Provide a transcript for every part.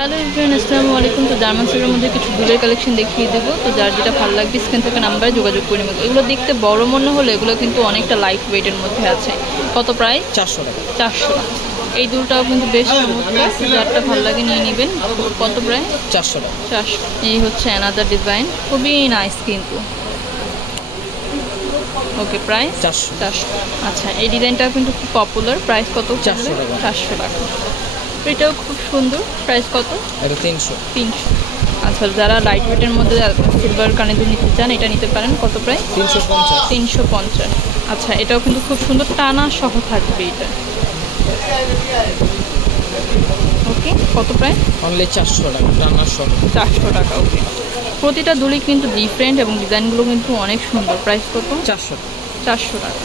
Hello everyone, আসসালামু আলাইকুম। তো জার্মানসের মধ্যে কিছু দুলের কালেকশন দেখিয়ে দেবো। তো যার যেটা ভালো লাগবে স্ক্রিন থেকে নাম্বারে যোগাযোগ করে নেব। এগুলো দেখতে বড় মনে হলে এগুলো কিন্তু অনেকটা লাইট ওয়েটের মধ্যে আছে। কত প্রাইস? 400 টাকা। 400 টাকা। এই দুলটাও কিন্তু বেশ চমৎকার, যারটা ভালো লাগে নিয়ে নেবেন। কত প্রাইস? 400 টাকা। 400। এই হচ্ছে অ্যানাদার ডিজাইন, খুবই নাইস কিন্তু। ওকে, প্রাইস 400। আচ্ছা, এই ডিজাইনটাও কিন্তু খুব পপুলার। প্রাইস কত? 400 টাকা। 400 টাকা। এটাও খুব সুন্দর। প্রাইস কত? এটা 300। আচ্ছা, যারা লাইট ওয়েটের মধ্যে সিলভার কানে দুল নিতে চান এটা নিতে পারেন। কত প্রাইস? 350। আচ্ছা, এটাও কিন্তু খুব সুন্দর, টানা সহ থাকবে এটা। ওকে, কত প্রাইস? অনলি 400 টাকা, টানা সহ। 400 টাকা। ওকে, প্রতিটা দুলই কিন্তু ডিফারেন্ট এবং ডিজাইনগুলো কিন্তু অনেক সুন্দর। প্রাইস কত? 400 টাকা।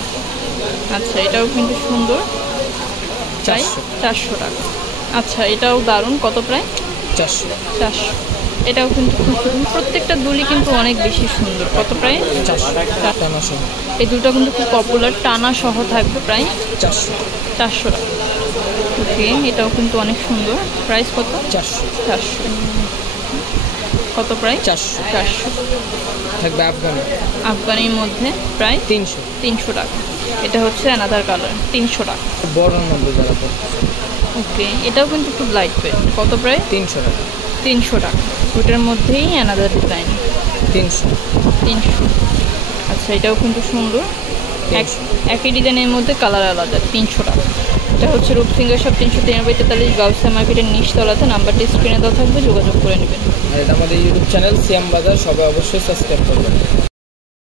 আচ্ছা, এটাও কিন্তু সুন্দর। 400 টাকা। আচ্ছা, এটাও দারুণ। কত প্রাইস? 400। এটাও কিন্তু খুব সুন্দর, প্রত্যেকটা দুলই কিন্তু অনেক বেশি সুন্দর। কত প্রাইস? 400 টানা সহ। এই দুলটা কিন্তু খুব পপুলার, টানা সহ থাকবে। প্রাইস 400 টাকা। ওকে, এটাও কিন্তু অনেক সুন্দর। প্রাইস কত? 400। কত প্রাইস? 400 থাকবে আফগানির মধ্যে। প্রাইস 300 টাকা। এটা হচ্ছে অ্যানাদার কালার, 300 টাকা। বড় মধ্যে যারা। ওকে, এটাও কিন্তু খুব লাইট ওয়েট। কত প্রাইস? 300 টাকা। 300 টাকা। ওটার মধ্যেই অ্যানাদার ডিজাইন। 300। আচ্ছা, এটাও কিন্তু সুন্দর, একই ডিজাইনের মধ্যে কালার আলাদা। 300 টাকা। এটা হচ্ছে রূপসিংহের সব 343 গাউসিয়া মার্কেটের নিচতলাতে। নাম্বারটি স্ক্রিনে দেওয়া থাকবে, যোগাযোগ করে নেবেন। আর এটা আমাদের ইউটিউব চ্যানেল সিয়াম বাজার, সবাই অবশ্যই সাবস্ক্রাইব করবেন।